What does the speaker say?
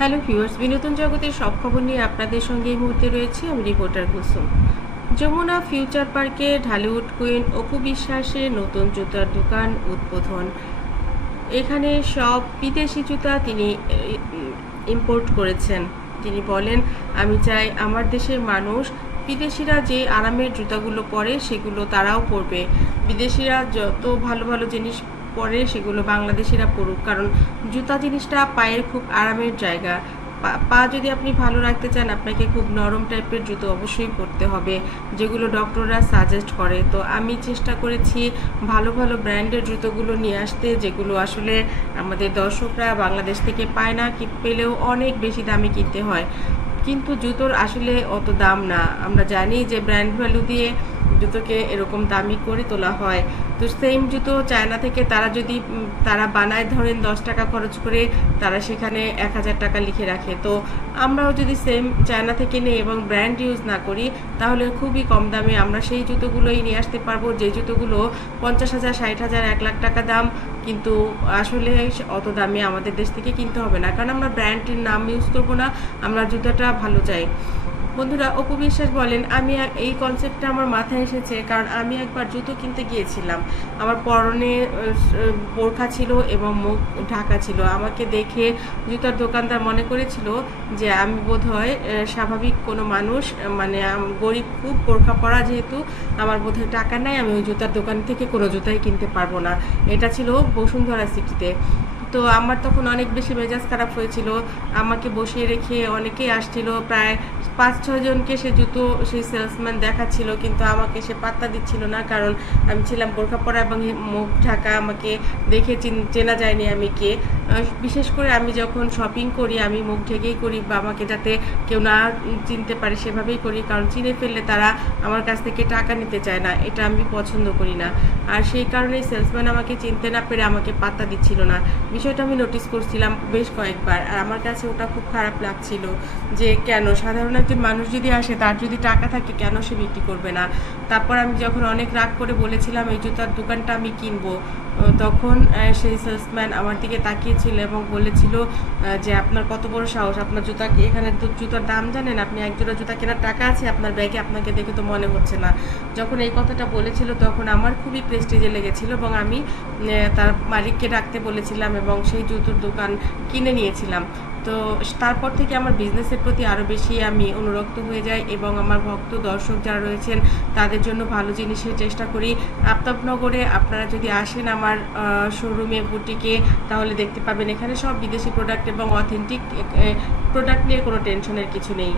Hello viewers, বিনোদন জগতের সব খবর নিয়ে আপনাদের সঙ্গে এই মুহূর্তে রয়েছে আমি রিপোর্টার কুসুম। যমুনা ফিউচার পার্কে ঢালিউড কুইন অপু বিশ্বাসের নতুন জুতার দোকান উদ্বোধন। এখানে সব বিদেশি জুতা তিনি ইম্পোর্ট করেছেন। তিনি বলেন, আমি চাই আমার দেশের মানুষ, বিদেশিরা যে আরামের জুতাগুলো পরে সেগুলো তারাও পরবে। বিদেশিরা যত ভালো ভালো জিনিস পরে সেগুলো বাংলাদেশিরা পরুক কারণ জুতা জিনিসটা পায়ের খুব আরামের জায়গা। পা- যদি আপনি ভালো রাখতে চান, আপনাকে খুব নরম টাইপের জুতো অবশ্যই পরতে হবে, যেগুলো ডক্টররা সাজেস্ট করে। তো আমি চেষ্টা করেছি ভালো ভালো ব্র্যান্ডের জুতোগুলো নিয়ে আসতে, যেগুলো আসলে আমাদের দর্শকরা বাংলাদেশ থেকে পায় না পেলেও অনেক বেশি দামে কিনতে হয়। কিন্তু জুতোর আসলে অত দাম না। আমরা জানি যে ব্র্যান্ড ভ্যালু দিয়ে জুতোকে এরকম দামি করে তোলা হয়। তো সেম জুতো চায়না থেকে তারা যদি তারা বানায় ধরেন দশ টাকা খরচ করে, তারা সেখানে এক হাজার টাকা লিখে রাখে। তো আমরাও যদি সেম চায়না থেকে নিই এবং ব্র্যান্ড ইউজ না করি, তাহলে খুবই কম দামে আমরা সেই জুতোগুলোই নিয়ে আসতে পারব। যে জুতোগুলো পঞ্চাশ হাজার, ষাট হাজার, এক লাখ টাকা দাম, কিন্তু আসলে অত দামে আমাদের দেশ থেকে কিনতে হবে না। কারণ আমরা ব্র্যান্ডের নাম ইউজ করব না, আমরা জুতোটা ভালো চাই। বন্ধুরা অপু বিশ্বাস বলেন, আমি এই কনসেপ্টটা আমার মাথায় এসেছে, কারণ আমি একবার জুতো কিনতে গিয়েছিলাম। আমার পরনে বোরখা ছিল এবং মুখ ঢাকা ছিল। আমাকে দেখে জুতার দোকানদার মনে করেছিল যে আমি বোধহয় স্বাভাবিক কোনো মানুষ মানে গরিব খুব, বোরখা পরা যেহেতু, আমার বোধহয় টাকা নাই, আমি ওই জুতার দোকান থেকে কোনো জুতাই কিনতে পারব না। এটা ছিল বসুন্ধরা সিটিতে। তো আমার তখন অনেক বেশি মেজাজ খারাপ হয়েছিল। আমাকে বসিয়ে রেখে অনেকেই আসছিল, প্রায় পাঁচ ছজনকে সে জুতো, সেই সেলসম্যান দেখাচ্ছিল, কিন্তু আমাকে সে পাত্তা দিচ্ছিল না, কারণ আমি ছিলাম বোরখা পরা এবং মুখ ঢাকা আমাকে দেখে চিন- যায়নি আমি কে। বিশেষ করে আমি যখন শপিং করি, আমি মুখ ঢেকেই করি বা আমাকে যাতে কেউ না চিনতে পারে, সেভাবেই করি, কারণ চিনে ফেললে তারা আমার কাছ থেকে টাকা নিতে চায় না, এটা আমি পছন্দ করি না। আর সেই কারণেই সেলসম্যান আমাকে চিনতে না পেরে আমাকে পাত্তা দিচ্ছিল না। বিষয়টা আমি নোটিস করছিলাম বেশ কয়েকবার, আর আমার কাছে ওটা খুব খারাপ লাগছিল যে কেন? সাধারণ একজন মানুষ যদি আসে, তার যদি টাকা থাকে, কেন সে বিক্রি করবে না? তারপর আমি যখন অনেক রাগ করে বলেছিলাম, এই জুতার দোকানটা আমি কিনবো। তখন সেই সেলসম্যান আমার দিকে তাকিয়েছিল এবং বলেছিল যে আপনার কত বড় সাহস, আপনার জুতা এখানে তো জুতার দাম জানেন? আপনি এক জোড়া জুতা কেনার টাকা আছে, আপনার ব্যাগে আপনাকে দেখে তো মনে হচ্ছে না। যখন এই কথাটা বলেছিল, তখন আমার খুবই প্রেস্টিজে লেগেছিল এবং আমি তার মালিককে ডাকতে বলেছিলাম এবং সেই জুতোর দোকান কিনে নিয়েছিলাম। তো তারপর থেকে আমার বিজনেসের প্রতি আরও বেশি আমি অনুরক্ত হয়ে যাই এবং আমার ভক্ত দর্শক যারা রয়েছেন, তাদের জন্য ভালো জিনিসের চেষ্টা করি। আফতাবনগরে আপনারা যদি আসেন আমার শোরুমে বুটিকে তাহলে দেখতে পাবেন এখানে সব বিদেশি প্রোডাক্ট এবং অথেন্টিক প্রোডাক্ট নিয়ে কোনো টেনশনের কিছু নেই।